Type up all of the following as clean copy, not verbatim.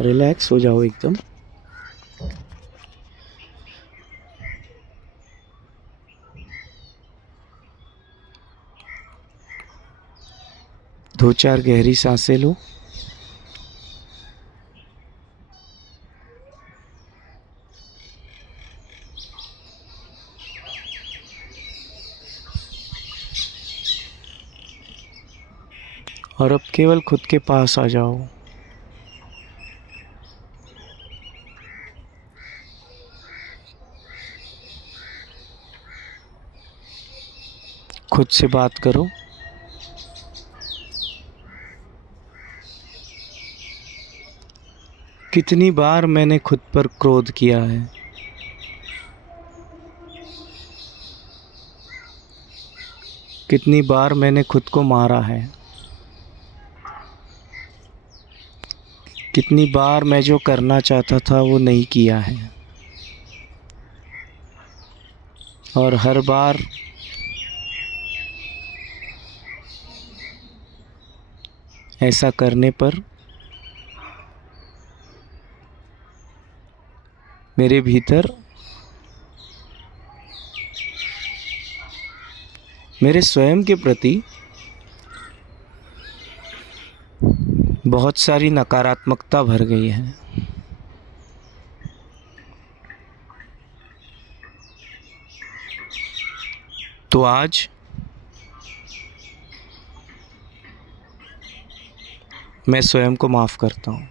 Relax हो जाओ एकदम। दो चार गहरी सांसें लो। और अब केवल खुद के पास आ जाओ। खुद से बात करो। कितनी बार मैंने खुद पर क्रोध किया है। कितनी बार मैंने खुद को मारा है। कितनी बार मैं जो करना चाहता था वो नहीं किया है। और हर बार ऐसा करने पर मेरे भीतर मेरे स्वयं के प्रति बहुत सारी नकारात्मकता भर गई है। तो आज मैं स्वयं को माफ़ करता हूँ।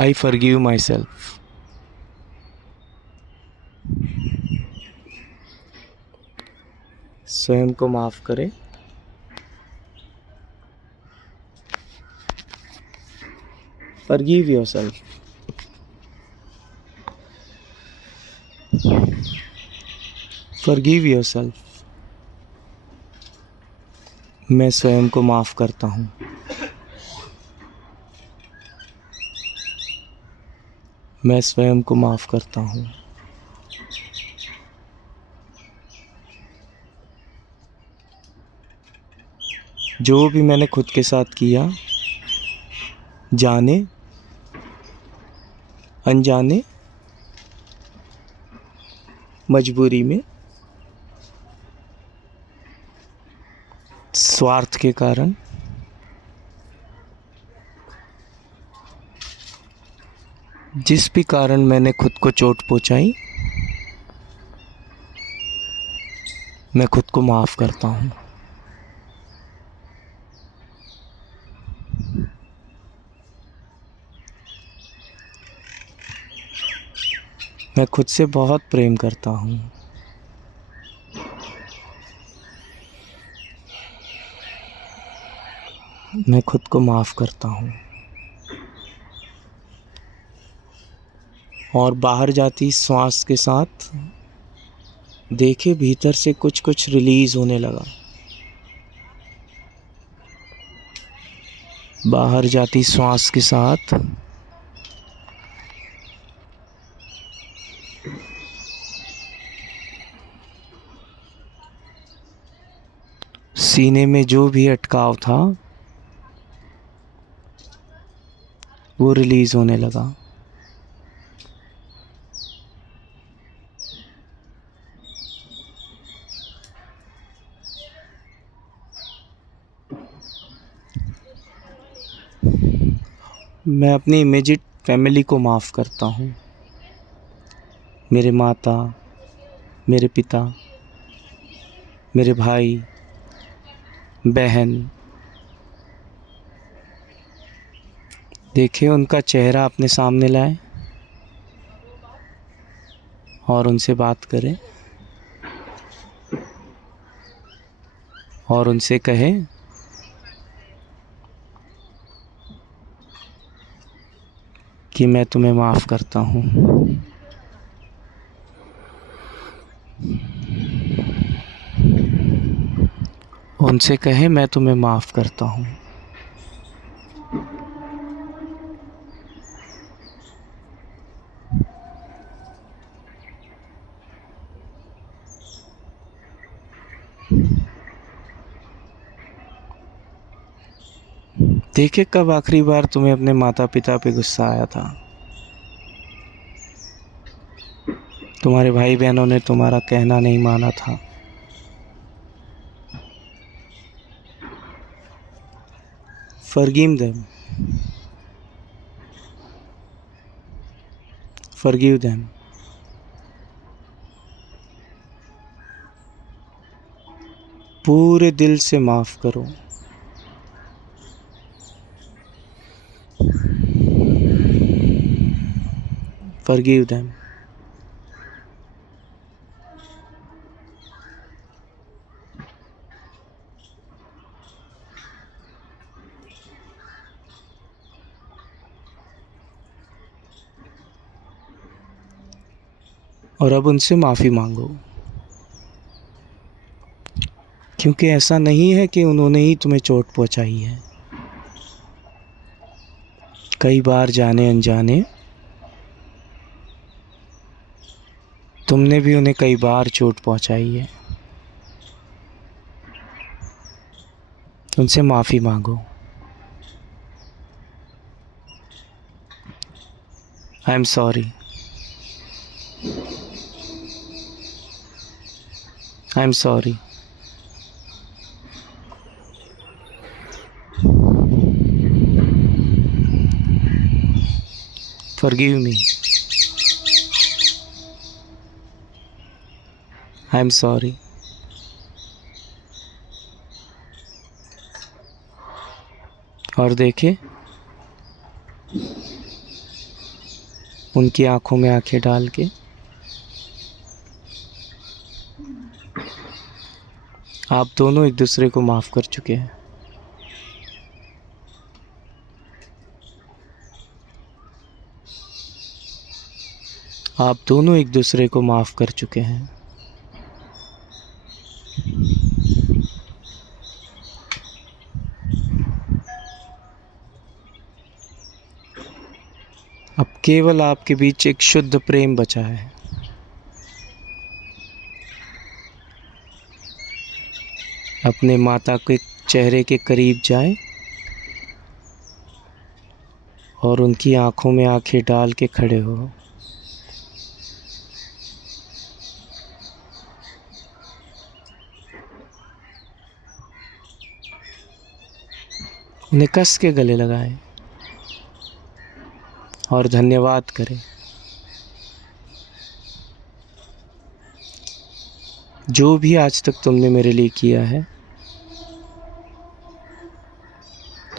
I forgive my self. स्वयं को माफ़ करें। Forgive yourself. Forgive yourself. मैं स्वयं को माफ़ करता हूँ। मैं स्वयं को माफ़ करता हूँ। जो भी मैंने खुद के साथ किया, जाने अनजाने, मजबूरी में, स्वार्थ के कारण, जिस भी कारण मैंने खुद को चोट पहुंचाई, मैं खुद को माफ़ करता हूँ। मैं खुद से बहुत प्रेम करता हूँ। मैं खुद को माफ़ करता हूँ। और बाहर जाती श्वास के साथ देखे भीतर से कुछ कुछ रिलीज़ होने लगा। बाहर जाती श्वास के साथ सीने में जो भी अटकाव था वो रिलीज़ होने लगा। मैं अपनी इमीडिएट फैमिली को माफ़ करता हूँ। मेरे माता, मेरे पिता, मेरे भाई, बहन। देखिए उनका चेहरा अपने सामने लाएं और उनसे बात करें और उनसे कहें कि मैं तुम्हें माफ़ करता हूँ। उनसे कहें मैं तुम्हें माफ़ करता हूँ। देखे कब आखिरी बार तुम्हें अपने माता पिता पे गुस्सा आया था? तुम्हारे भाई बहनों ने तुम्हारा कहना नहीं माना था। Forgive them. Forgive them. पूरे दिल से माफ करो। Forgive them. और अब उनसे माफ़ी मांगो, क्योंकि ऐसा नहीं है कि उन्होंने ही तुम्हें चोट पहुंचाई है। कई बार जाने अनजाने तुमने भी उन्हें कई बार चोट पहुंचाई है। उनसे माफ़ी मांगो। I am sorry. I am sorry. Forgive me. I am sorry. और देखे उनकी आंखों में आंखें डाल के आप दोनों एक दूसरे को माफ़ कर चुके हैं। आप दोनों एक दूसरे को माफ़ कर चुके हैं। अब केवल आपके बीच एक शुद्ध प्रेम बचा है। अपने माता के चेहरे के करीब जाएं और उनकी आंखों में आंखें डाल के खड़े हो। उन्हें कस के गले लगाएं और धन्यवाद करें। जो भी आज तक तुमने मेरे लिए किया है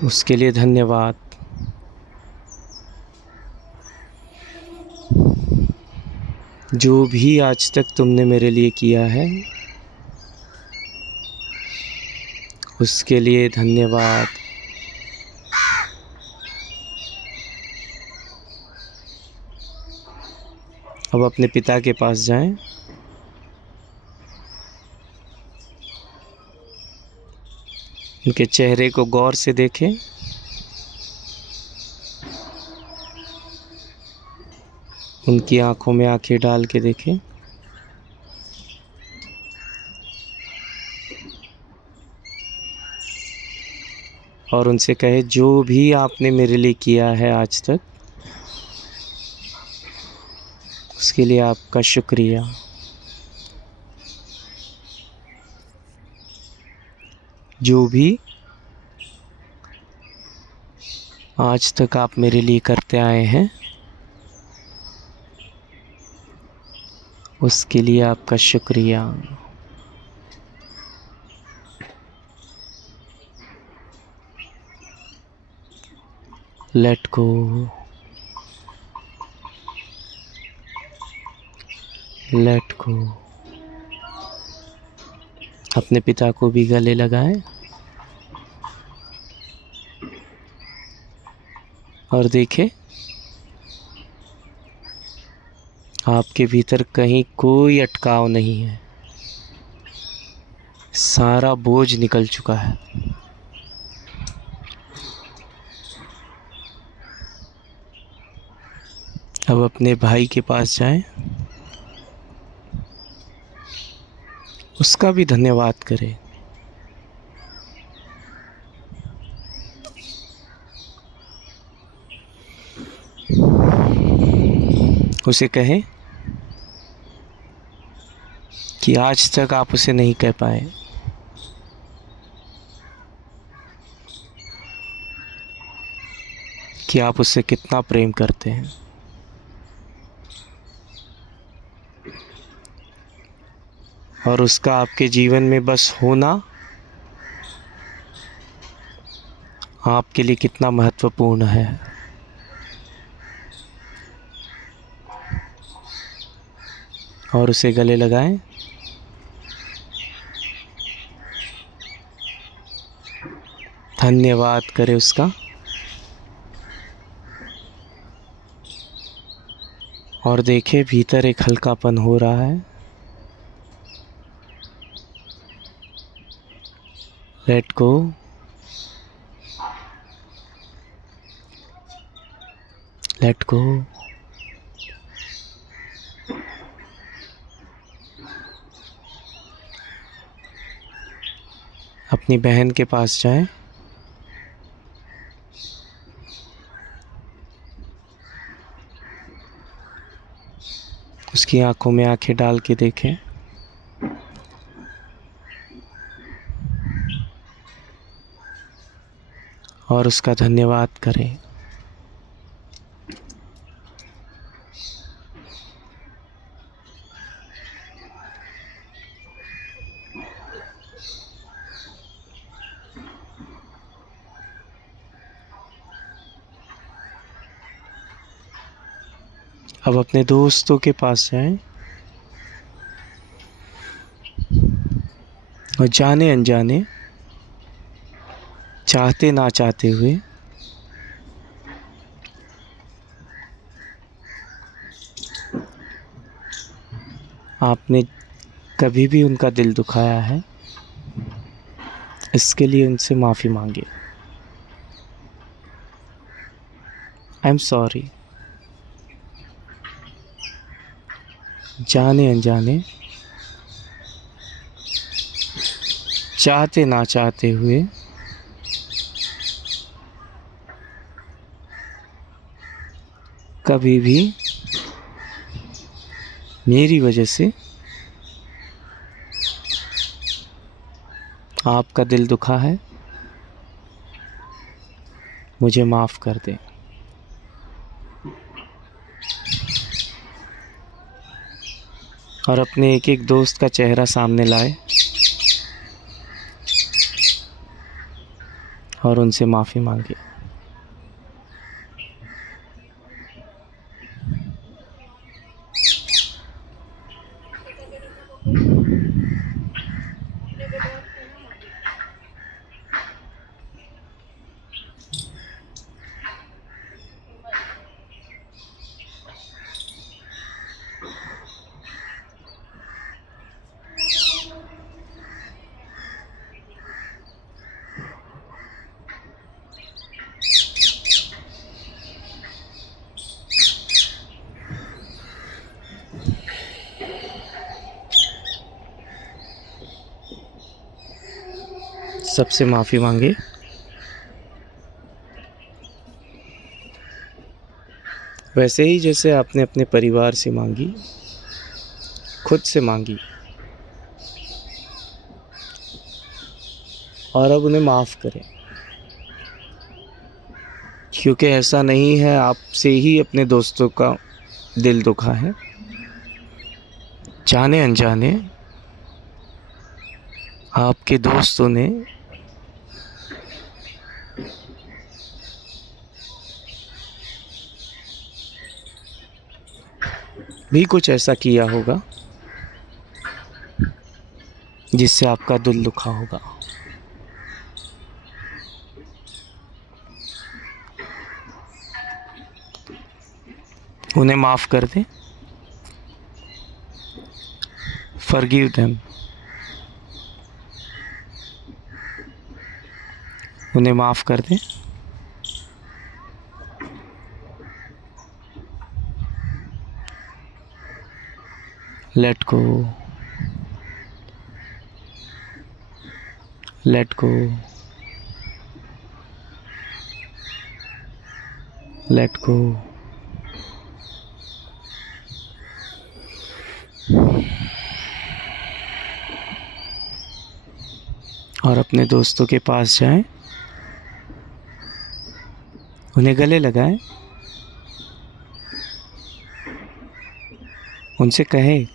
उसके लिए धन्यवाद। जो भी आज तक तुमने मेरे लिए किया है उसके लिए धन्यवाद। अब अपने पिता के पास जाएं उनके चेहरे को गौर से देखें। उनकी आंखों में आंखें डाल के देखें और उनसे कहे जो भी आपने मेरे लिए किया है आज तक उसके लिए आपका शुक्रिया। जो भी आज तक आप मेरे लिए करते आए हैं उसके लिए आपका शुक्रिया। Let go. Let go. अपने पिता को भी गले लगाएं और देखें आपके भीतर कहीं कोई अटकाव नहीं है। सारा बोझ निकल चुका है। अब अपने भाई के पास जाएं, उसका भी धन्यवाद करें। उसे कहें कि आज तक आप उसे नहीं कह पाए, कि आप उससे कितना प्रेम करते हैं। और उसका आपके जीवन में बस होना आपके लिए कितना महत्वपूर्ण है। और उसे गले लगाएं। धन्यवाद करें उसका। और देखें भीतर एक हल्कापन हो रहा है। Let go. Let go. अपनी बहन के पास जाएं। उसकी आंखों में आंखें डाल के देखें। और उसका धन्यवाद करें। अब अपने दोस्तों के पास जाएं और जाने अनजाने, चाहते ना चाहते हुए आपने कभी भी उनका दिल दुखाया है, इसके लिए उनसे माफ़ी मांगे। I am sorry. जाने अनजाने, चाहते ना चाहते हुए कभी भी मेरी वजह से आपका दिल दुखा है, मुझे माफ़ कर दें। और अपने एक एक दोस्त का चेहरा सामने लाए और उनसे माफ़ी मांगे। सबसे माफ़ी मांगे। वैसे ही जैसे आपने अपने परिवार से मांगी, खुद से मांगी। और अब उन्हें माफ़ करें, क्योंकि ऐसा नहीं है आपसे ही अपने दोस्तों का दिल दुखा है। जाने अनजाने आपके दोस्तों ने भी कुछ ऐसा किया होगा जिससे आपका दिल दुखा होगा। उन्हें माफ़ कर दें। Forgive them। उन्हें माफ़ कर दें। Let go। Let go। Let go। और अपने दोस्तों के पास जाएं, उन्हें गले लगाएं, उनसे कहें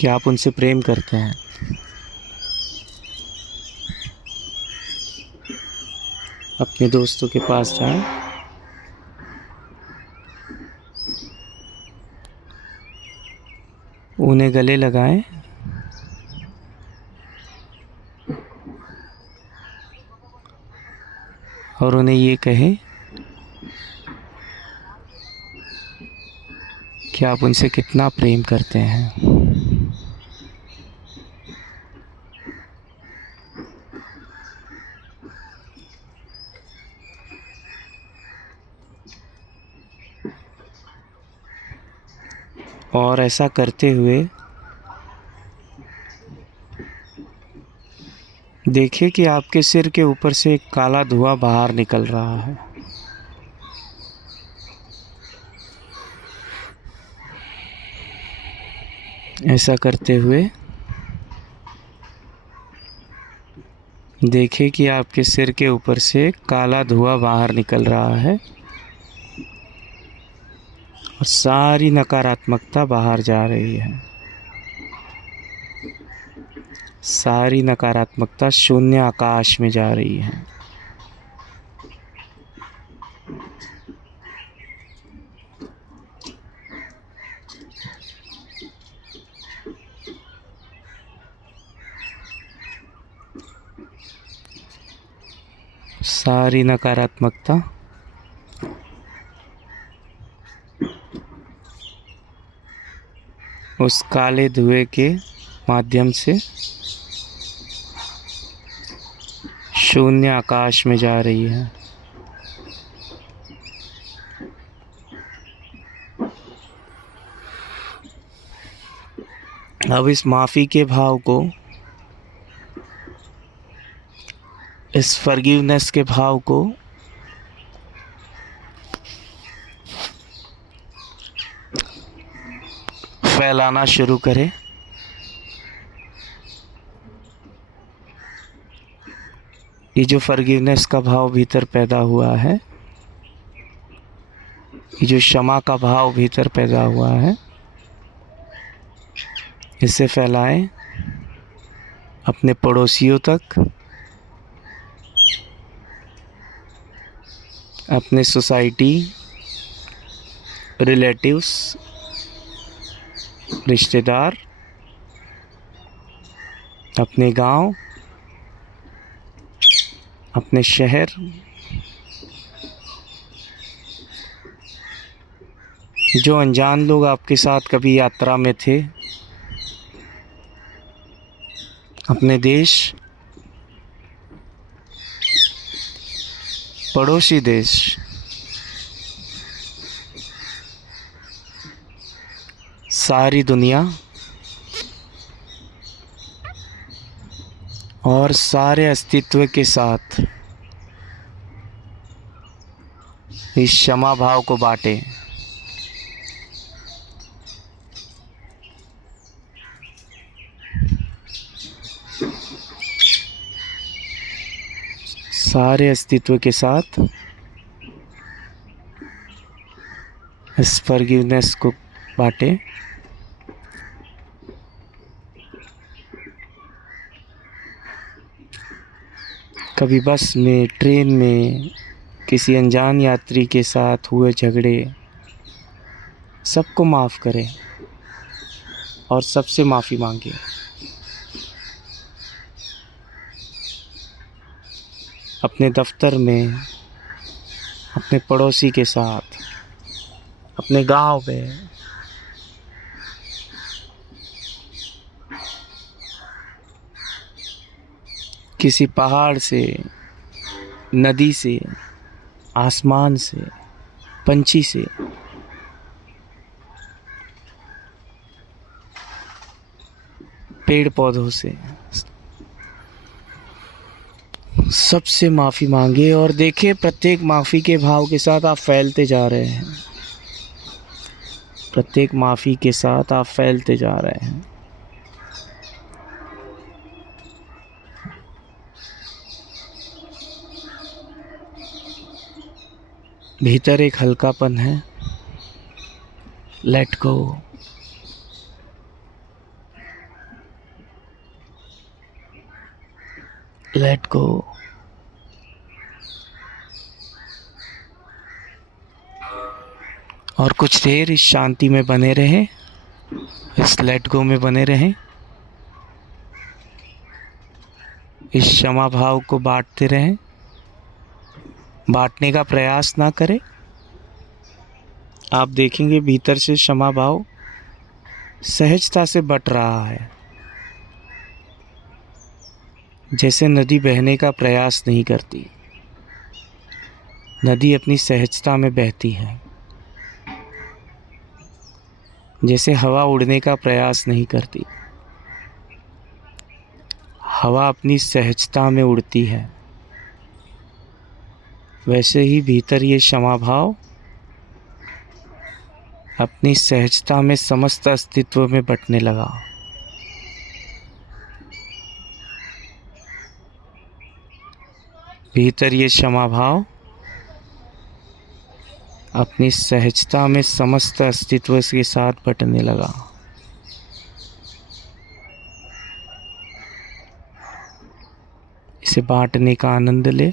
कि आप उनसे प्रेम करते हैं। अपने दोस्तों के पास जाएं, उन्हें गले लगाएं, और उन्हें ये कहें कि आप उनसे कितना प्रेम करते हैं। और ऐसा करते हुए देखिए कि आपके सिर के ऊपर से एक काला धुआं बाहर निकल रहा है। ऐसा करते हुए देखिए कि आपके सिर के ऊपर से काला धुआं बाहर निकल रहा है और सारी नकारात्मकता बाहर जा रही है। सारी नकारात्मकता शून्य आकाश में जा रही है। सारी नकारात्मकता उस काले धुएं के माध्यम से शून्य आकाश में जा रही है। अब इस माफ़ी के भाव को, इस फॉरगिवनेस के भाव को फैलाना शुरू करें। ये जो फॉरगिवनेस का भाव भीतर पैदा हुआ है, ये जो क्षमा का भाव भीतर पैदा हुआ है, इसे फैलाएं अपने पड़ोसियों तक, अपने सोसाइटी, रिलेटिव्स, रिश्तेदार, अपने गांव, अपने शहर, जो अनजान लोग आपके साथ कभी यात्रा में थे, अपने देश, पड़ोसी देश, सारी दुनिया और सारे अस्तित्व के साथ इस क्षमा भाव को बांटें। सारे अस्तित्व के साथ इस फॉरगिवनेस को बांटें। कभी बस में, ट्रेन में किसी अनजान यात्री के साथ हुए झगड़े, सबको माफ़ करें और सबसे माफ़ी मांगें। अपने दफ्तर में, अपने पड़ोसी के साथ, अपने गांव में, किसी पहाड़ से, नदी से, आसमान से, पंछी से, पेड़ पौधों से, सबसे माफ़ी मांगे और देखिए प्रत्येक माफ़ी के भाव के साथ आप फैलते जा रहे हैं। प्रत्येक माफ़ी के साथ आप फैलते जा रहे हैं। भीतर एक हल्कापन है। Let go. Let go. और कुछ देर इस शांति में बने रहें, इस लेट गो में बने रहें, इस क्षमा भाव को बांटते रहें। बांटने का प्रयास ना करें। आप देखेंगे भीतर से क्षमा भाव सहजता से बट रहा है, जैसे नदी बहने का प्रयास नहीं करती। नदी अपनी सहजता में बहती है, जैसे हवा उड़ने का प्रयास नहीं करती। हवा अपनी सहजता में उड़ती है। वैसे ही भीतर ये क्षमा भाव अपनी सहजता में समस्त अस्तित्व में बंटने लगा। भीतर ये क्षमा भाव अपनी सहजता में समस्त अस्तित्व के साथ बंटने लगा। इसे बांटने का आनंद ले।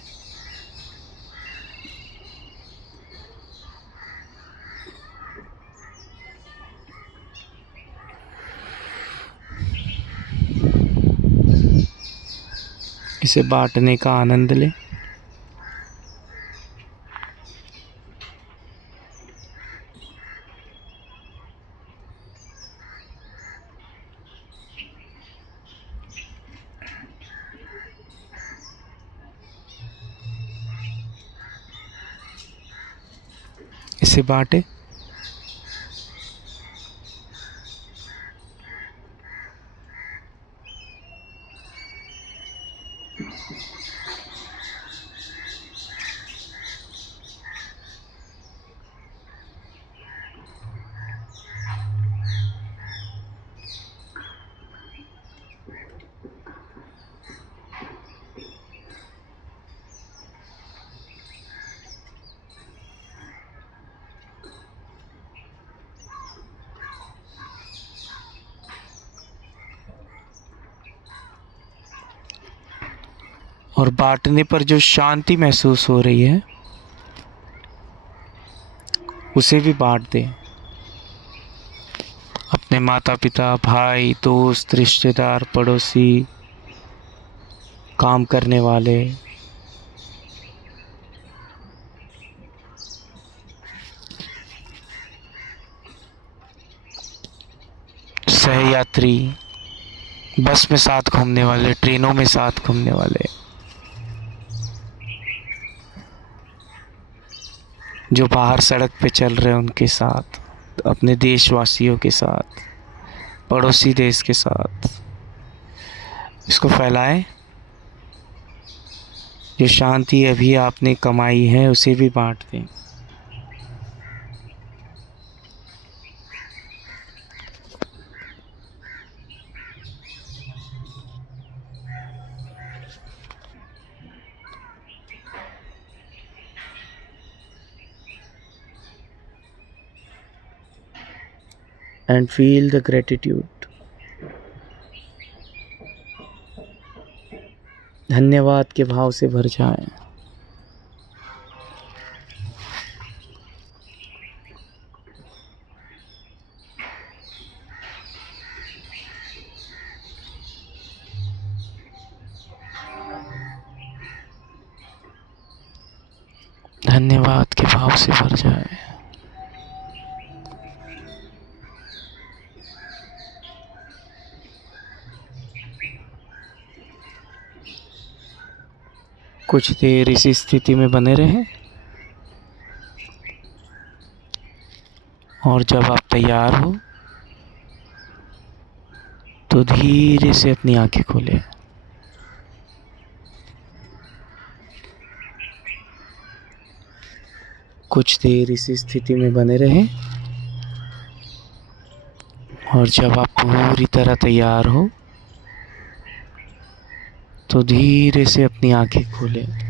इसे बांटने का आनंद ले। इसे बांटे। और बांटने पर जो शांति महसूस हो रही है उसे भी बांट दें। अपने माता पिता, भाई, दोस्त, रिश्तेदार, पड़ोसी, काम करने वाले, सहयात्री, बस में साथ घूमने वाले, ट्रेनों में साथ घूमने वाले, जो बाहर सड़क पे चल रहे हैं उनके साथ, अपने देशवासियों के साथ, पड़ोसी देश के साथ। इसको फैलाएं। जो शांति अभी आपने कमाई है उसे भी बांट दें। And feel the gratitude. धन्यवाद के भाव से भर जाएं। धन्यवाद के भाव से भर जाएं। कुछ देर इसी स्थिति में बने रहें और जब आप तैयार हो तो धीरे से अपनी आंखें खोलें। कुछ देर इसी स्थिति में बने रहें और जब आप पूरी तरह तैयार हो तो धीरे से अपनी आंखें खोलें।